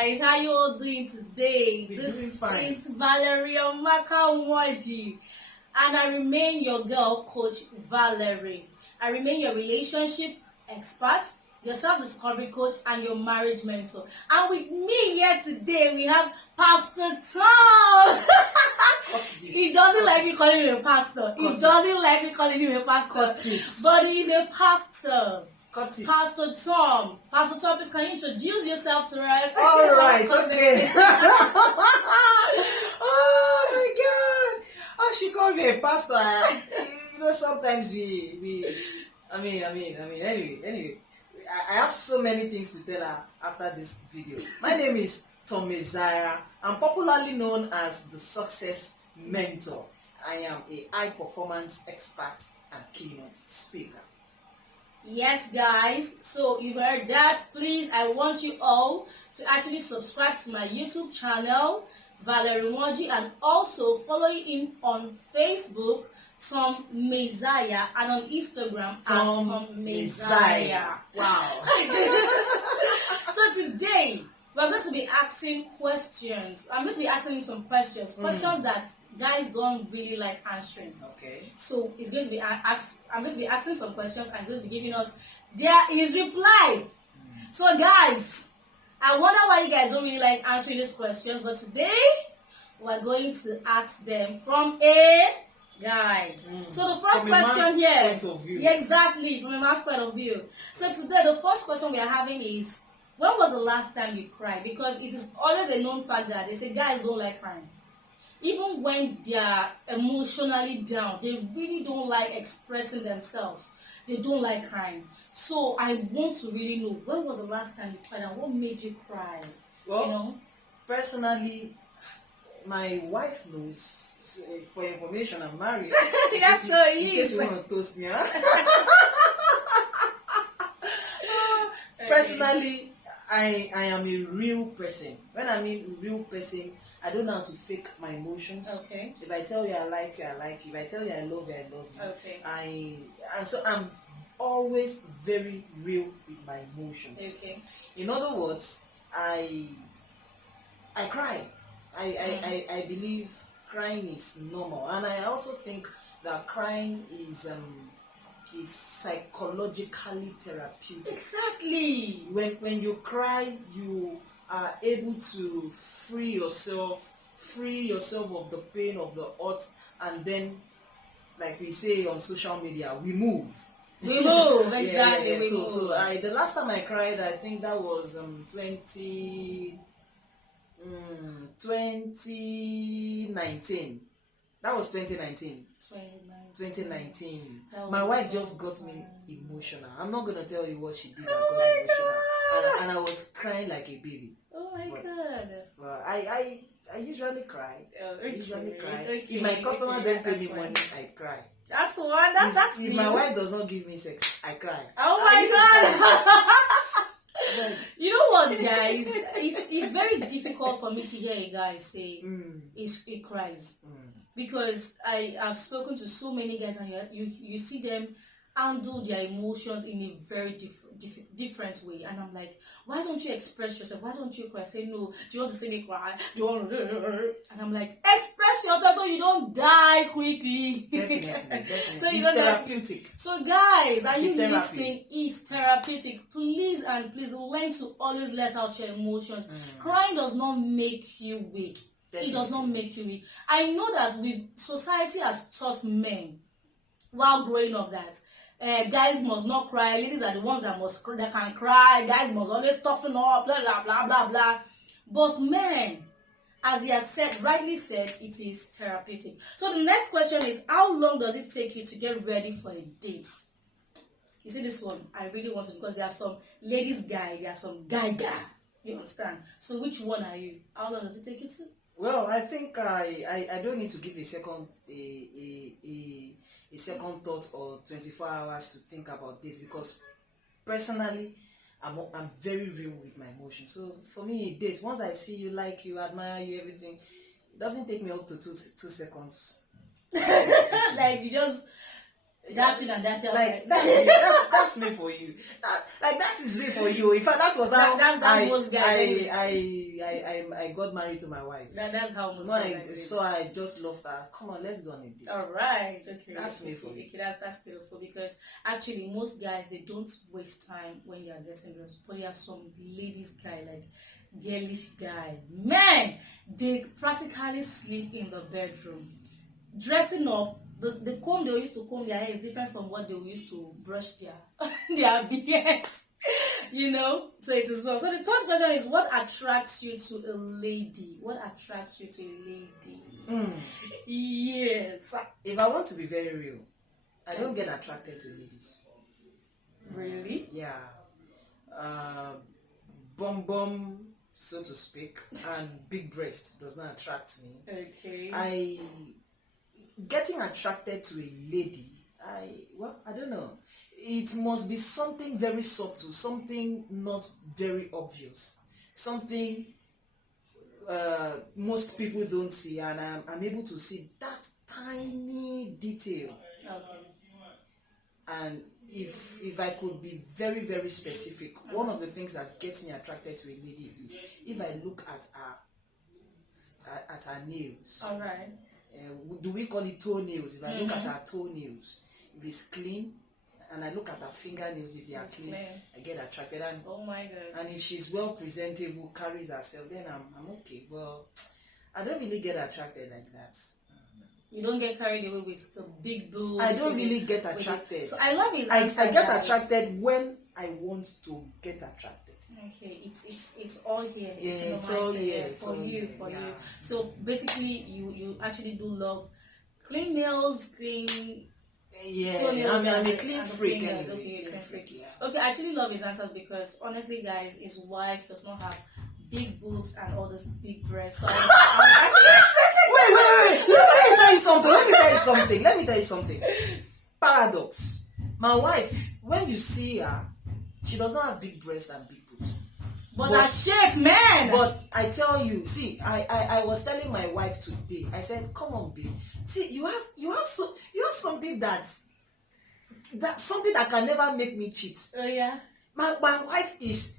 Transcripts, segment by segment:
guys, how you all doing today? We're This doing fine. is Valerie Makawaji, and I remain your girl coach Valerie. I remain your relationship expert, your self-discovery coach, and your marriage mentor. And with me here today, we have Pastor Tom. What's this? He doesn't like me calling him a pastor. He doesn't like me calling him a pastor. But he's a pastor. Pastor Tom. Pastor Tom, please can you introduce yourself to us? All right, okay. Oh my God! Oh, she called me a pastor. Sometimes anyway. I have so many things to tell her after this video. My name is Tom Messiah. I'm popularly known as the Success Mentor. I am a high performance expert and keynote speaker. Yes, guys, so you heard that. Please, I want you all to actually subscribe to my YouTube channel, Valerie Moji, and also follow him on Facebook, Tom Messiah, and on Instagram, Tom Messiah. Wow. So today, we're going to be asking questions. I'm going to be asking you some questions that guys don't really like answering. Okay. So it's going to be I'm going to be asking some questions, and he's going to be giving us his reply. So guys, I wonder why you guys don't really like answering these questions, but today we're going to ask them from a guy. So the first question here, point of view. Yeah, exactly, from a man's point of view. So today the first question we are having is, when was the last time you cried? Because it is always a known fact that they say guys don't like crying. Even when they are emotionally down, they really don't like expressing themselves. They don't like crying. So I want to really know, when was the last time you cried and what made you cry? Well, personally, my wife knows. For information, I'm married. Yes, so in case you want to toast me, Personally, I am a real person. When I mean real person, I don't know how to fake my emotions. Okay. If I tell you I like you, I like you. If I tell you I love you, I love you. Okay. And so I'm always very real with my emotions. Okay. In other words, I cry. I believe crying is normal, and I also think that crying is psychologically therapeutic. Exactly. When you cry, you are able to free yourself of the pain of the hurt, and then, like we say on social media, we move. Exactly. Yeah. So the last time I cried, I think that was 2019. That was 2019. 2019. My wife just got me emotional. I'm not gonna tell you what she did. And I was crying like a baby. Oh my God. Well, I usually cry. Okay. If my customer don't pay me money, I cry. That's one. That's if my wife does not give me sex, I cry. Oh my God. You know what, guys? It's very difficult for me to hear a guy say he cries. Because I have spoken to so many guys, and you see them handle their emotions in a very different way, and I'm like, why don't you express yourself? Why don't you cry? Say, no, do you want to see me cry? Do you want to? And I'm like, express yourself so you don't die quickly. Definitely. So it's therapeutic. So guys, are you listening? It's therapeutic. Please learn to always let out your emotions. Crying does not make you weak. Definitely. It does not make you weak. I know that society has taught men while growing up that guys must not cry. Ladies are the ones that can cry. Guys must always toughen up. Blah blah blah blah blah. But men, as he has rightly said, it is therapeutic. So the next question is, how long does it take you to get ready for a date? You see this one, I really want to, because there are some ladies guy, there are some guy. You understand? So which one are you? How long does it take you to? Well, I think I don't need to give a second a second thought or 24 hours to think about this, because personally I'm very real with my emotions. So for me, a date, once I see you, like you, admire you, everything, it doesn't take me up to two seconds. Like you just Dashing and dashing. Like that's me for you. That is me for you. In fact, that was how that's most guys. I got married to my wife. That's how most No, guys. so I just loved her. Come on, let's go on a date. All right. Okay. That's me for you. Okay, that's beautiful because actually most guys they don't waste time when they are getting dressed. But there are some ladies guy like girlish guy. Man, they practically sleep in the bedroom. Dressing up. The comb they used to comb their hair is different from what they used to brush their beards. You know, so it is well. So the third question is, what attracts you to a lady? What attracts you to a lady? Yes. If I want to be very real, I don't get attracted to ladies. Really? Yeah. Bum, so to speak, and big breast does not attract me. Okay. Getting attracted to a lady, I don't know. It must be something very subtle, something not very obvious, something most people don't see, and I'm able to see that tiny detail. Okay. And if I could be very, very specific, one of the things that gets me attracted to a lady is if I look at her nails. All right. Do we call it toenails? If I look at her toenails, if it's clean, and I look at her fingernails, if they are clean, I get attracted. And, oh my God. And if she's well presentable, carries herself, then I'm okay. Well, I don't really get attracted like that. You don't get carried away with the big boobs. I don't really get attracted. So I love it. I get attracted when I want to get attracted. Okay, it's all here. Yeah, it's all here. For you. So basically, you actually do love clean nails, clean. Yeah, I'm a clean freak. Anyway. Okay, clean freak. Yeah. Okay, I actually love his answers because honestly, guys, his wife does not have big boobs and all this big breasts. So I was actually expecting. Wait. Let me tell you something. Paradox. My wife, when you see her, she does not have big breasts and big boobs. But her shape, man. But I tell you, see, I was telling my wife today. I said, "Come on, babe. See, you have something something that can never make me cheat." Oh yeah. My wife is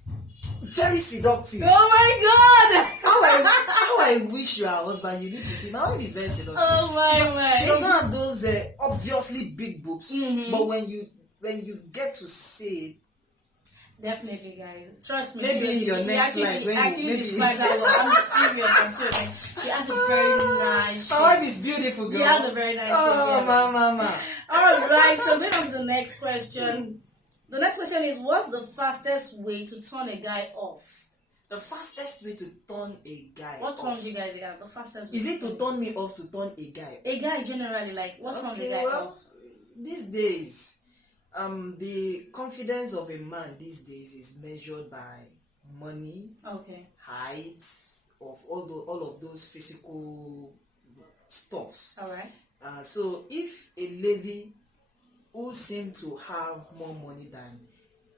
very seductive. Oh my God! How I wish you are a husband. You need to see. My wife is very seductive. Oh my! She doesn't have those obviously big boobs, but when you get to see it. Definitely, guys. Trust me. Maybe in your next life, when you describe that well. I'm serious. She has a very nice shape. My wife is beautiful, girl. She has a very nice shape. Oh, mama. All right. So going on to the next question. The next question is, what's the fastest way to turn a guy off? The fastest way to turn a guy What off. turns you guys off? The fastest way. Is it to turn me off, to turn a guy off? A guy generally, like, what turns a guy off? These days, the confidence of a man these days is measured by money, height, of all of those physical stuffs. All right. So if a lady who seems to have more money than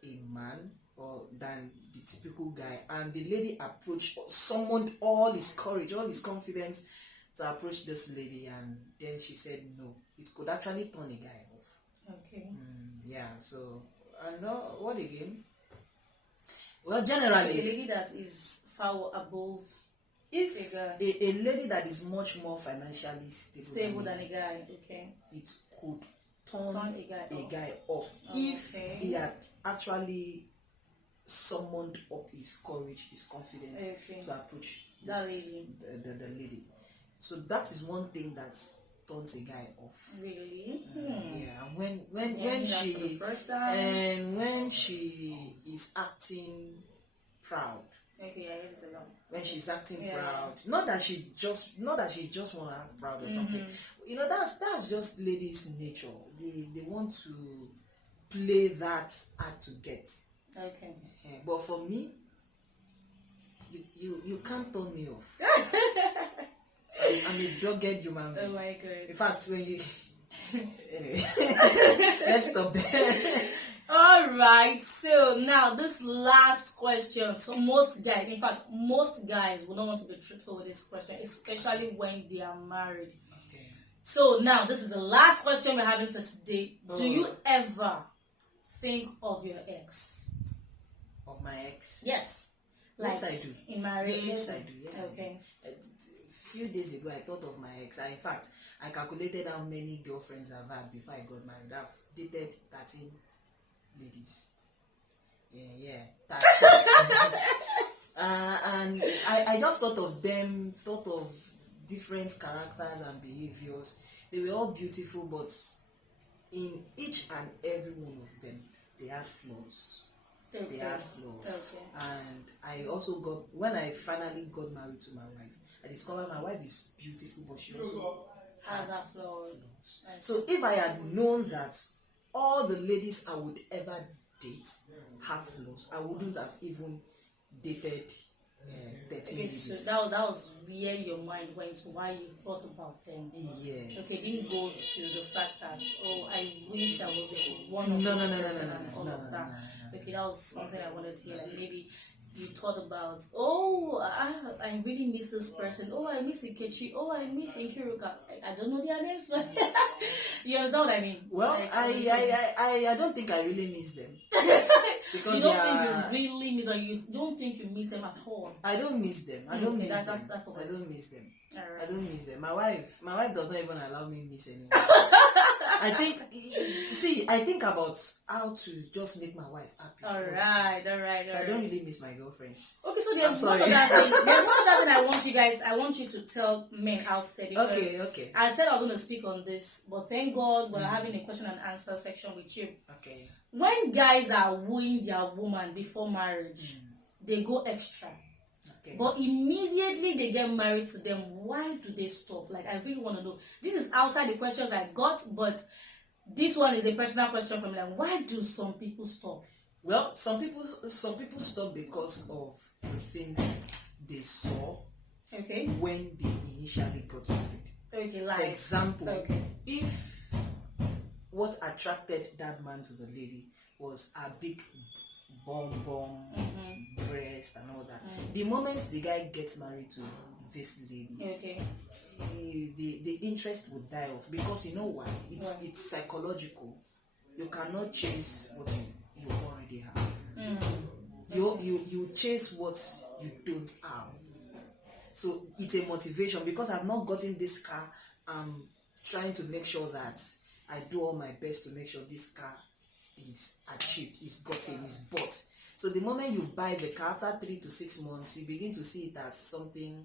a man or than the typical guy, and the lady summoned all his courage, all his confidence to approach this lady, and then she said no, it could actually turn a guy off. Okay. Yeah, so what again? Well, generally, so a lady that is far above if a lady that is much more financially stable than a guy, okay, it could turn a guy off if he had actually summoned up his courage, his confidence to approach the lady. So that is one thing that turns a guy off. Really? Yeah. When she first time? And when she is acting proud. Okay, I heard this a lot. When she's acting proud, not that she just want to act proud or something. You know, that's just ladies' nature. They want to play that hard to get. Okay. But for me, you can't turn me off. I'm a dogged human being. Oh my God. In fact, when you anyway, let's stop there. All right. So now this last question. So most guys will not want to be truthful with this question, especially when they are married. Okay. So now this is the last question we're having for today. Do you Oh. ever think of your ex? Of my ex? Yes. Yes, I do. In marriage? Yes, I do. Yes, Okay. I do. A few days ago, I thought of my ex. In fact, I calculated how many girlfriends I've had before I got married. I've dated 13 ladies. Yeah. 13. And I just thought of them, thought of different characters and behaviors. They were all beautiful, but in each and every one of them, they had flaws. Okay. They had flaws. Okay. And I also got, when I finally got married to my wife, I discovered my wife is beautiful, but she also Has that flaws. Okay. So if I had known that all the ladies I would ever date have flaws, I wouldn't have even dated 13 Okay, ladies. so that was where your mind went to, why you thought about them. Yes. Okay, didn't go to the fact that, oh, I wish I was with one of No, this no, no, no, person no, and no, all no, of no, that. no. Okay, that was something I wanted to hear. Like maybe you thought about, oh, I really miss this person. Oh, I miss Ikechi. Oh, I miss Nkiruka. I don't know their names, but you understand what I mean? Well, Like, I don't think I really miss them. Because you don't think you really miss, or you don't think you miss them at all? I don't miss them. I don't Okay, miss that's them. the I don't miss them. Alright. I don't miss them. My wife does not even allow me miss anyone. I think about how to just make my wife happy. All right. So I don't really miss my girlfriends. Okay, so I'm there's one sorry. other thing. There's one other thing I want you to tell men out there, because Okay. I said I was going to speak on this, but thank God we're having a question and answer section with you. Okay. When guys are wooing their woman before marriage, they go extra. Okay. But immediately they get married to them, why do they stop? Like, I really want to know. This is outside the questions I got, but this one is a personal question from them. Why do some people stop? Well, some people stop because of the things they saw Okay. when they initially got married. Okay, like. For example, Okay. if what attracted that man to the lady was a big bum, breast and all that, the moment the guy gets married to this lady, Okay. the interest would die off, because you know why? It's psychological. You cannot chase what you already have. You chase what you don't have. So it's a motivation. Because I've not gotten this car, I'm trying to make sure that I do all my best to make sure this car is achieved, is gotten, is bought. So the moment you buy the car, after 3 to 6 months, you begin to see it as something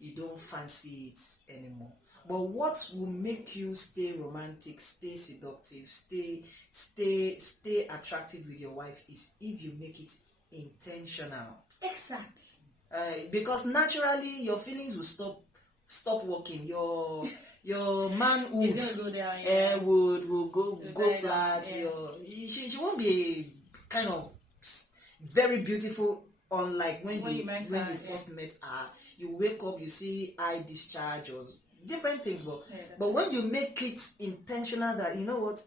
you don't fancy it anymore. But what will make you stay romantic, stay seductive, stay attractive with your wife is if you make it intentional. Exactly. Because naturally your feelings will stop working. Your manhood It's gonna go down. will go die flat. down, She won't be kind of very beautiful, unlike when you first met her. You wake up, you see eye discharge or different things, but when you make it intentional that, you know what,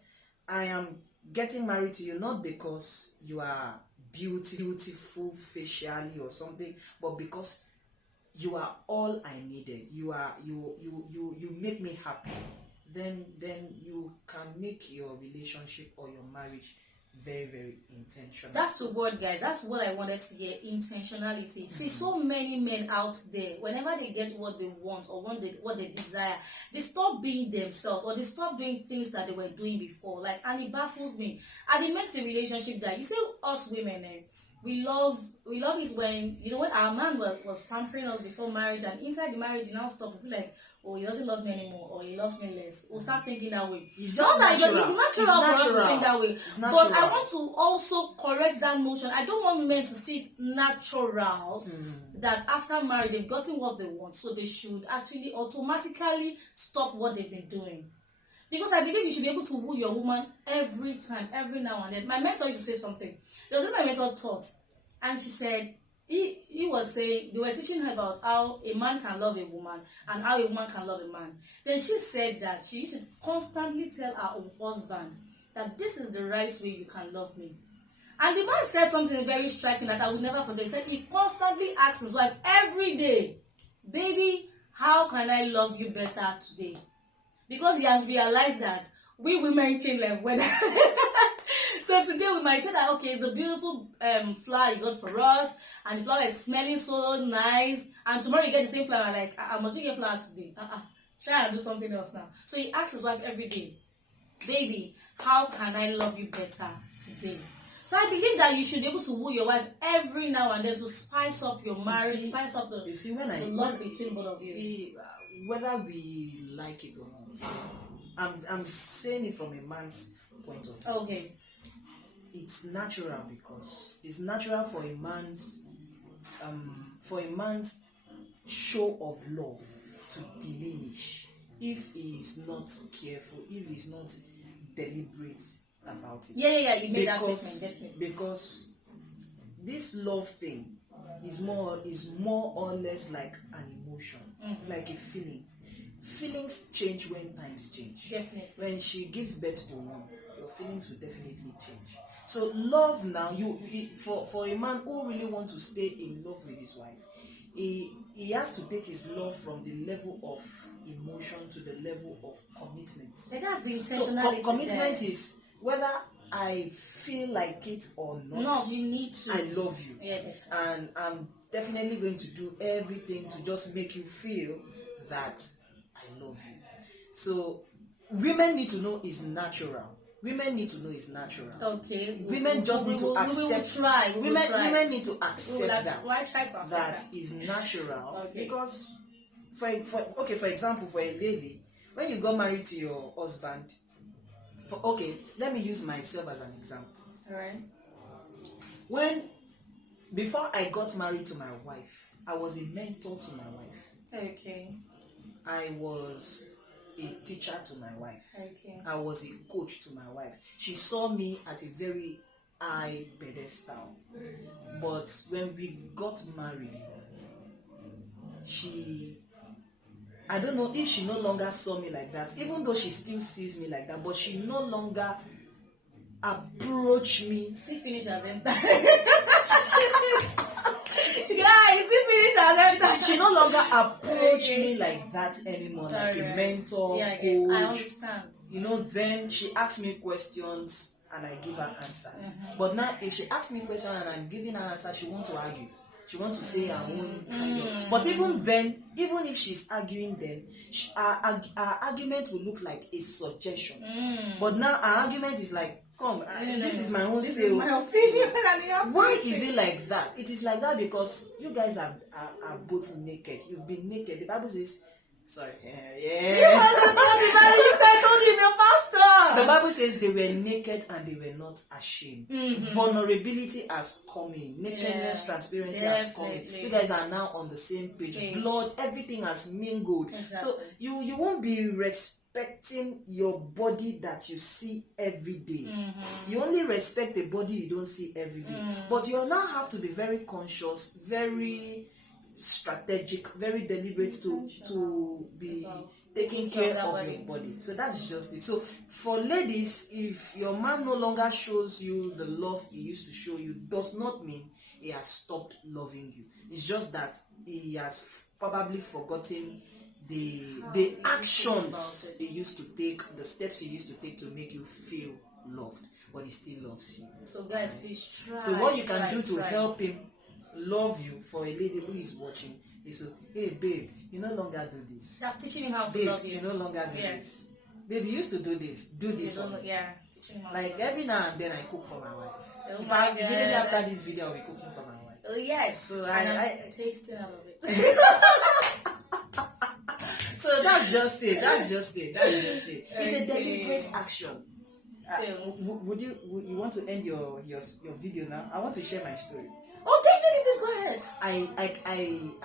I am getting married to you not because you are beautiful facially or something, but because you are all I needed. You make me happy. Then you can make your relationship or your marriage very, very intentional. That's the word, guys. That's what I wanted to hear. Intentionality. See, so many men out there, whenever they get what they want or what they desire, they stop being themselves, or they stop doing things that they were doing before. Like, and it baffles me, and it makes the relationship die. You see, us women, we love is when, you know, when our man was pampering us before marriage, and inside the marriage you now stop, we be like, oh, he doesn't love me anymore, or he loves me less. We'll start thinking that way. It's Not that natural. it's natural for us to think that way. It's But natural. I want to also correct that notion. I don't want men to see it natural that after marriage they've gotten what they want, so they should actually automatically stop what they've been doing. Because I believe you should be able to woo your woman every time, every now and then. My mentor used to say something. There was my mentor taught, and she said, he was saying, they were teaching her about how a man can love a woman and how a woman can love a man. Then she said that she used to constantly tell her own husband that this is the right way you can love me. And the man said something very striking that I will never forget. He said he constantly asks his wife every day, baby, how can I love you better today? because he has realized that we women change like weather. So today we might say that, okay, it's a beautiful flower you got for us, and the flower is smelling so nice, and tomorrow you get the same flower, like, I must you get flower today? Try and do something else now. So he asks his wife every day, baby, how can I love you better today? So I believe that you should be able to woo your wife every now and then to spice up your marriage, spice up the love between both of you. Whether we like it or not, I'm saying it from a man's point of view. Okay. It's natural, because it's natural for a man's show of love to diminish if he is not careful, if he's not deliberate about it. Yeah, you made that statement, definitely. Because this love thing is more or less like an emotion, like a feeling. Feelings change when times change. Definitely. When she gives birth to one, your feelings will definitely change. So love now, for a man who really wants to stay in love with his wife, he has to take his love from the level of emotion to the level of commitment. And that's the intentionality. So commitment is whether I feel like it or not. No, you need to. I love you. Yeah, definitely. And I'm definitely going to do everything to just make you feel that I love you. So women need to know it's natural. Women need to know it's natural. Okay. Women just need to accept. Women need to accept that is natural. Okay. Because for example, for a lady, when you got married to your husband, let me use myself as an example. All right. Before I got married to my wife, I was a mentor to my wife. Okay. I was a teacher to my wife. Okay. I was a coach to my wife. She saw me at a very high pedestal. But when we got married, I don't know if she no longer saw me like that, even though she still sees me like that, but she no longer approached me. See, finish as Guys, she no longer approached me like that anymore, like a mentor, coach. I understand. Then she asked me questions and I give her answers. But now, if she asks me questions and I'm giving her answers, she wants to argue. She wants to say her own kind of. But even then, even if she's arguing, then our argument will look like a suggestion. But now our argument is like, this is my own say. My opinion. Why is it like that? It is like that because you guys are both naked. You've been naked. The Bible says, sorry. The Bible says they were naked and they were not ashamed. Vulnerability has come in. Nakedness, transparency has come in. You guys are now on the same page. Blood, everything has mingled. Exactly. So you won't be respecting your body that you see every day. You only respect the body you don't see every day. But you now have to be very conscious, very strategic, very deliberate to be taking care of your body. So that's just it. So for ladies, if your man no longer shows you the love he used to show you, does not mean he has stopped loving you. It's just that he has probably forgotten the actions he used to take, the steps he used to take to make you feel loved, but he still loves you. So guys, please try. So what you can do to help him love you, for a lady who is watching, is to, hey babe, you no longer do this. That's teaching him how to babe, love you. You no longer do this. Babe, you used to do this. Do this for me. Teaching him how like to every now and then I cook for my wife. Oh Immediately after this video, I'll be cooking for my wife. Oh yes. So I tasting out of it. So that's just it. It's a deliberate action. Would you want to end your video now? I want to share my story. Oh, definitely, please go ahead.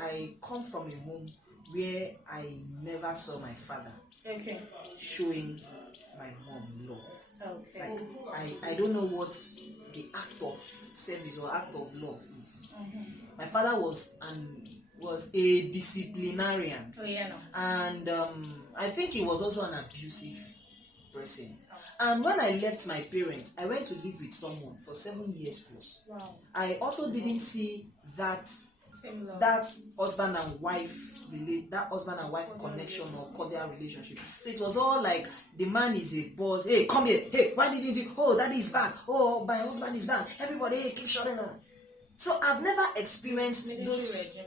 I come from a home where I never saw my father showing my mom love. Okay. Like, I don't know what the act of service or act of love is. My father was a disciplinarian. Oh yeah, no. And I think he was also an abusive person. And when I left my parents, I went to live with someone for 7 years plus. Wow. I also didn't see that that husband and wife connection or cordial relationship. So it was all like the man is a boss. Hey, come here. Hey, why didn't you? Oh, daddy is back. Oh, my husband is back. Everybody, hey, keep shutting on. So I've never experienced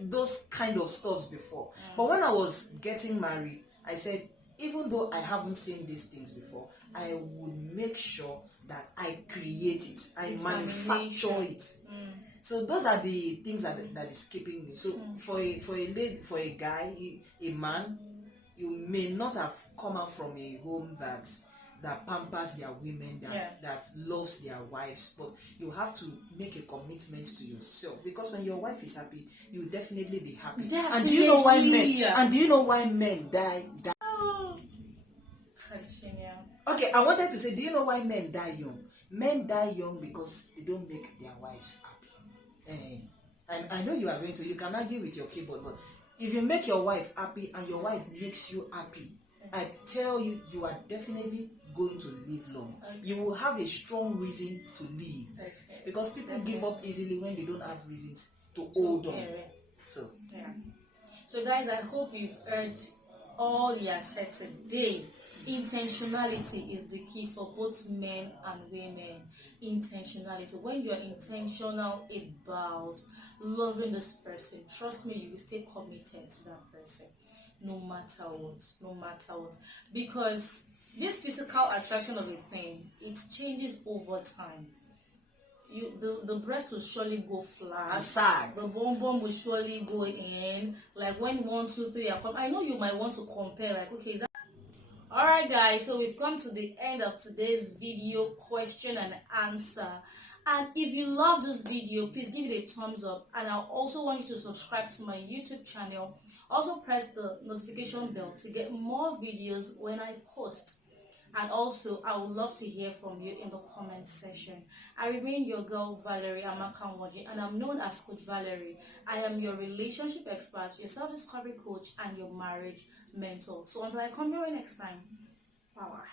those kind of stuffs before. But when I was getting married, I said, even though I haven't seen these things before, I would make sure that I create it, I manufacture it. So those are the things that is keeping me. So for a guy, a man, you may not have come out from a home that pampers their women, that loves their wives, but you have to make a commitment to yourself, because when your wife is happy, you will definitely be happy. Definitely. And do you know why men die? Okay, I wanted to say, do you know why men die young? Men die young because they don't make their wives happy. And I know you can argue with your keyboard, but if you make your wife happy and your wife makes you happy, I tell you, you are definitely going to live long. You will have a strong reason to live. Because people give up easily when they don't have reasons to hold on. So guys, I hope you've heard all you have said today. Intentionality is the key for both men and women. Intentionality. When you're intentional about loving this person, trust me, you will stay committed to that person, no matter what. Because this physical attraction of a thing, it changes over time. The breast will surely go flat. The bum will surely go in. Like when 1, 2, 3 are come. I know you might want to compare. Like, okay, is that? Alright guys, so we've come to the end of today's video question and answer. And if you love this video, please give it a thumbs up. And I also want you to subscribe to my YouTube channel. Also press the notification bell to get more videos when I post. And also, I would love to hear from you in the comment section. I remain your girl, Valerie Amakanwaji, and I'm known as Coach Valerie. I am your relationship expert, your self-discovery coach, and your marriage mentor. So until I come your way next time, power.